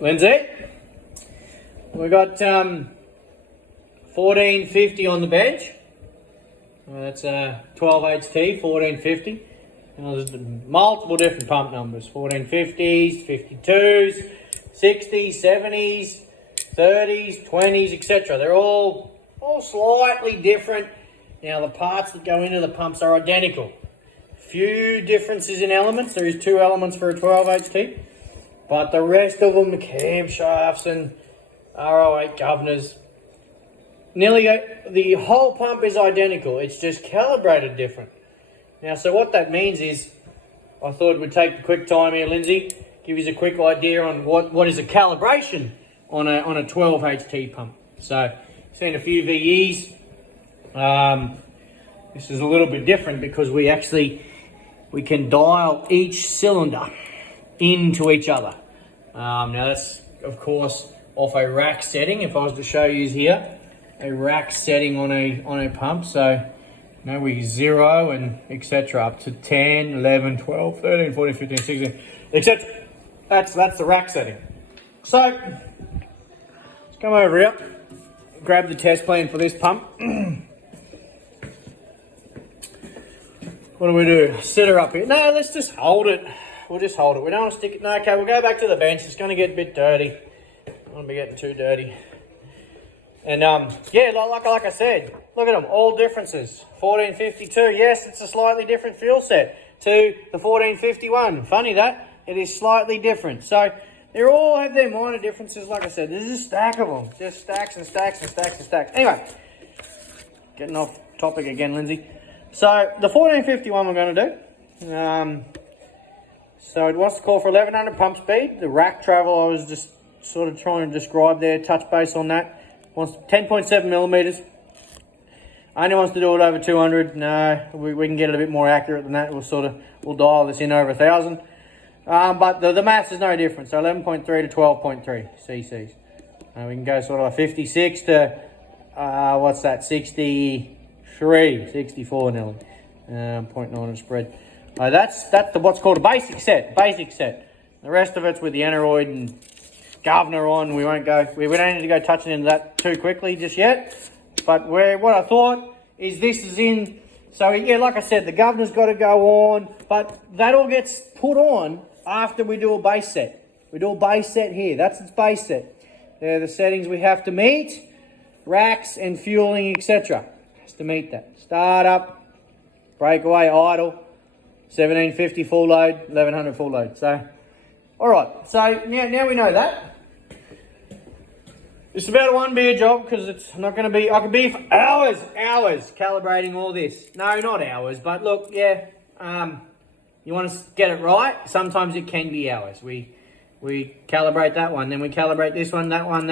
Lindsay, we got 1450 on the bench. That's 12 HT, 1450. And there's multiple different pump numbers: 1450s, 52s, 60s, 70s, 30s, 20s, etc. They're all slightly different. Now the parts that go into the pumps are identical. Few differences in elements. There is 2 elements for a 12 HT, but the rest of them, the camshafts and RO8 governors, nearly the whole pump is identical. It's just calibrated different. Now, so what that means is, I thought we'd take a quick time here, Lindsay, give you a quick idea on what is a calibration on a 12 HT pump. So, seen a few VEs. This is a little bit different because we can dial each cylinder into each other. Now that's of course off a rack setting. If I was to show you here, a rack setting on a pump, so we 0 and etc. up to 10, 11, 12, 13, 14, 15, 16, etc. That's the rack setting. So let's come over here, grab the test plan for this pump. What do we do? Sit her up here. No, let's just hold it. We'll just hold it. We don't want to stick it. No, okay, we'll go back to the bench. It's going to get a bit dirty. I don't want to be getting too dirty. And yeah, like I said, look at them, all differences. 1452, yes, it's a slightly different fuel set to the 1451. Funny that, it is slightly different. So they all have their minor differences. Like I said, there's a stack of them. Just stacks and stacks and stacks and stacks. Anyway, getting off topic again, Lindsay. So the 1451 we're going to do. So it wants to call for 1100 pump speed. The rack travel I was just sort of trying to describe there, touch base on that. Wants 10.7 millimeters. Only wants to do it over 200. No, we can get it a bit more accurate than that. We'll dial this in over 1,000. But the mass is no different. So 11.3 to 12.3 cc's. We can go sort of 56 to what's that? 64 nearly. 0.9 spread. That's what's called a basic set. The rest of it's with the aneroid and governor on. We don't need to go touching into that too quickly just yet. But what I thought is this is in. So yeah, like I said, the governor's got to go on, but that all gets put on after we do a base set. We do a base set here. That's its base set. They're the settings we have to meet, racks and fueling, etc. Has to meet that. Start up, breakaway, idle, 1750 full load, 1100 full load. So, all right. So now we know that. It's about a 1 beer job because it's not going to be. I could be for hours calibrating all this. No, not hours, but look, yeah. You want to get it right. Sometimes it can be hours. We calibrate that one, then we calibrate this one, that one.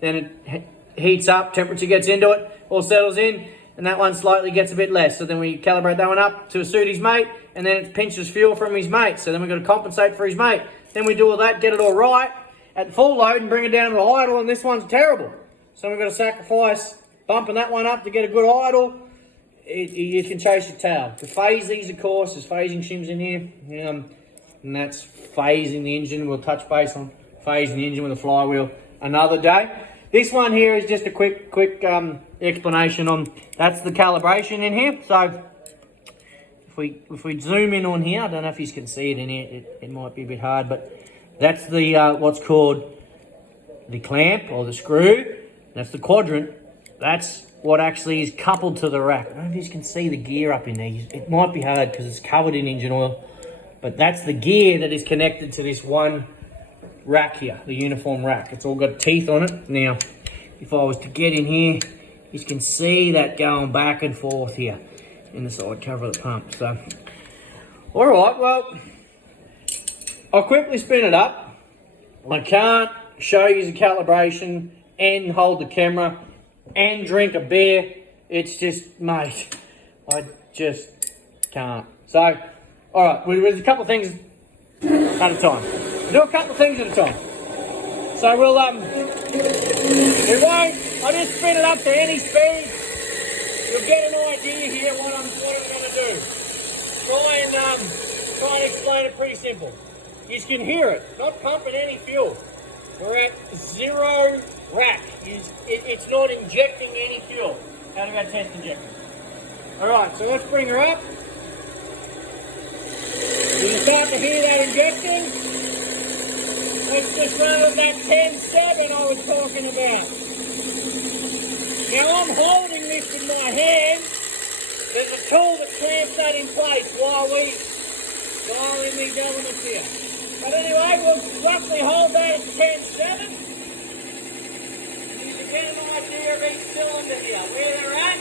Then it heats up, temperature gets into it, all settles in, and that one slightly gets a bit less. So then we calibrate that one up to suit his mate, and then it pinches fuel from his mate. So then we've got to compensate for his mate. Then we do all that, get it all right at full load and bring it down to the idle, and this one's terrible. So we've got to sacrifice bumping that one up to get a good idle. You can chase your tail. To phase these, of course, there's phasing shims in here. And that's phasing the engine. We'll touch base on phasing the engine with a flywheel another day. This one here is just a quick explanation on, that's the calibration in here. So if we zoom in on here, I don't know if you can see it in here, it might be a bit hard, but that's the what's called the clamp or the screw. That's the quadrant. That's what actually is coupled to the rack. I don't know if you can see the gear up in there. It might be hard because it's covered in engine oil, but that's the gear that is connected to this one rack here, the uniform rack. It's all got teeth on it. Now, if I was to get in here, you can see that going back and forth here in the side cover of the pump. So, all right, well, I'll quickly spin it up. I can't show you the calibration and hold the camera and drink a beer. It's just, mate, I just can't. So, all right, there's a couple of things at a time. We'll do a couple of things at a time. So we'll, I'll just spin it up to any speed. You'll get an idea here what I'm going to do. Try and explain it pretty simple. You can hear it, not pumping any fuel. We're at 0 rack. It's not injecting any fuel out of our test injector. Alright, so let's bring her up. You can start to hear that injecting. Let's just run at that 10.7 I was talking about. Now I'm holding this in my hand. There's a tool that clamps that in place while we dial in these elements here. But anyway, we'll roughly hold that at 10.7. You can get an idea of each cylinder here, where they're at,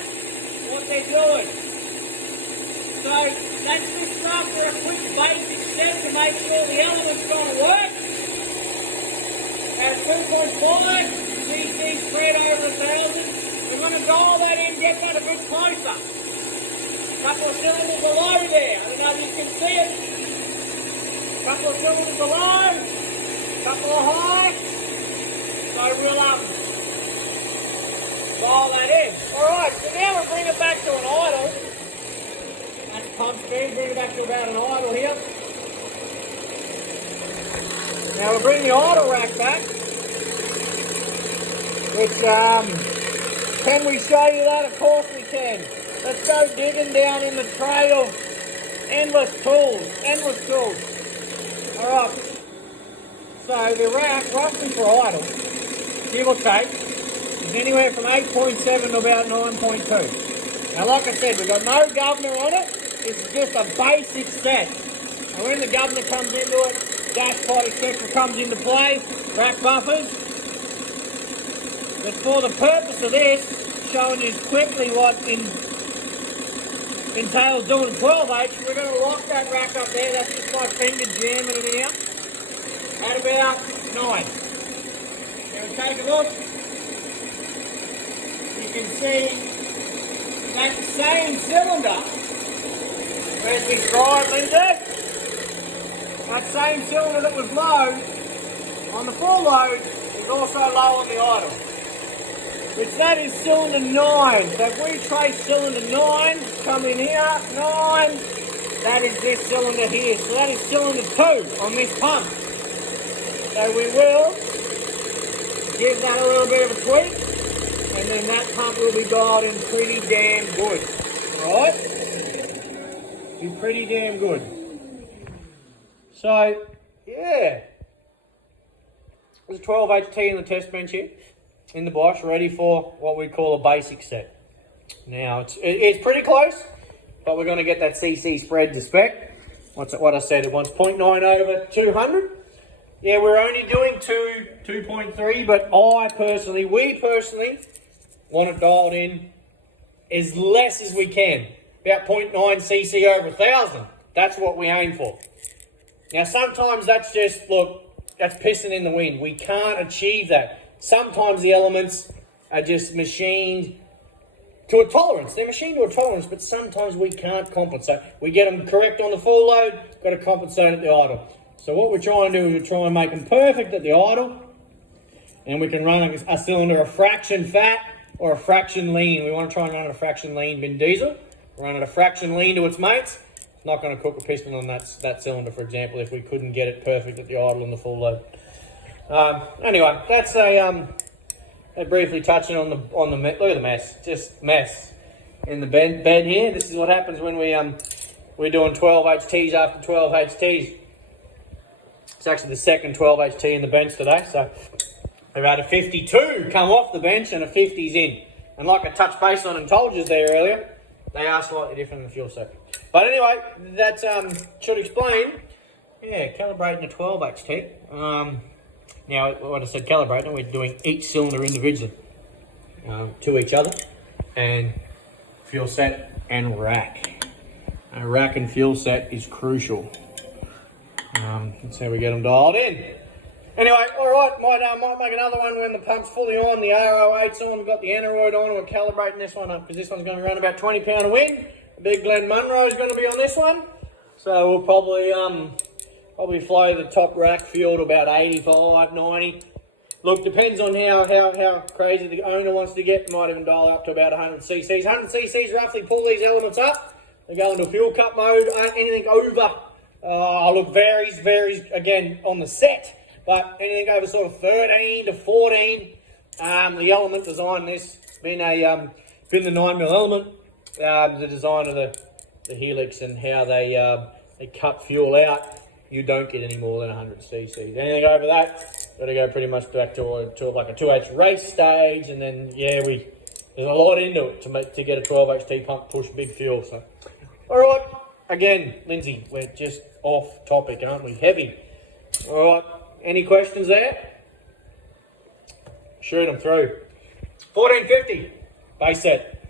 what they're doing. So that's just after a quick basic step to make sure the element's going to work. At 2.5, CC spread over 1,000. We're going to dial that in, get that a bit closer. Couple of cylinders below there. I don't know if you can see it. Couple of cylinders below. Couple of high. So we'll dial that in. Alright, so now we'll bring it back to an idle. That's pump speed, bring it back to about an idle here. Now we'll bring the idle rack back. Which, can we show you that? Of course we can. Let's go digging down in the tray of endless tools. Alright, so the rack, roughly for idle, give or take, is anywhere from 8.7 to about 9.2. Now like I said, we've got no governor on it, it's just a basic set. And when the governor comes into it, dash pot etc. comes into play, rack buffers. But for the purpose of this, showing you quickly what entails doing 12H, we're going to lock that rack up there. That's just my finger jamming it out at about 9. Now we take a look. You can see that same cylinder, where's my drive, Lindsay? That same cylinder that was low on the full load is also low on the idle. Which that is cylinder 9. So if we trace cylinder 9, come in here, 9, that is this cylinder here. So that is cylinder 2 on this pump. So we will give that a little bit of a tweak, and then that pump will be dialed in pretty damn good. Alright? Be pretty damn good. So, yeah. There's a 12HT in the test bench here. In the Bosch, ready for what we call a basic set. Now, it's pretty close, but we're going to get that CC spread to spec. What I said, it wants 0.9 over 200. Yeah, we're only doing 2.3, but we personally want it dialed in as less as we can. About 0.9 CC over 1,000. That's what we aim for. Now, sometimes that's just, look, that's pissing in the wind. We can't achieve that. Sometimes the elements are just machined to a tolerance. They're machined to a tolerance, but sometimes we can't compensate. We get them correct on the full load, got to compensate at the idle. So what we're trying to do is we're trying to make them perfect at the idle, and we can run a cylinder a fraction fat or a fraction lean. We want to try and run a fraction lean bin diesel. Run it a fraction lean to its mates. It's not going to cook a piston on that cylinder, for example, if we couldn't get it perfect at the idle and the full load. Anyway, that's a briefly touching on the look at the mess, just mess in the bed here. This is what happens when we're doing 12 HTs after 12 HTs. It's actually the second 12 HT in the bench today, so we've had a 52 come off the bench and a 50's in. And like I touched base on and told you there earlier, they are slightly different in the fuel circuit. But anyway, that should explain. Yeah, calibrating a 12 HT. Now, what I said, calibrating, we're doing each cylinder individually to each other, and fuel set and rack. A rack and fuel set is crucial. That's how we get them dialed in. Anyway, all right, might make another one when the pump's fully on, the R08's on, we've got the aneroid on, we're calibrating this one up because this one's going to run about 20 pound of wind. The big Glen Munro is going to be on this one, so we'll probably flow the top rack fuel to about 85, 90. Look, depends on how crazy the owner wants to get. Might even dial up to about 100 cc's. 100 cc's roughly pull these elements up. They go into fuel cut mode. Anything over Look, varies again on the set, but anything over sort of 13 to 14. The element design this been the 9mm element. The design of the helix and how they cut fuel out. You don't get any more than 100 cc's. Anything over that, got to go pretty much back to like a 2H race stage, and then yeah, there's a lot into it to get a 12HT pump push big fuel. So, all right, again, Lindsay, we're just off topic, aren't we? Heavy. All right, any questions there? Shoot them through. 1450 base set.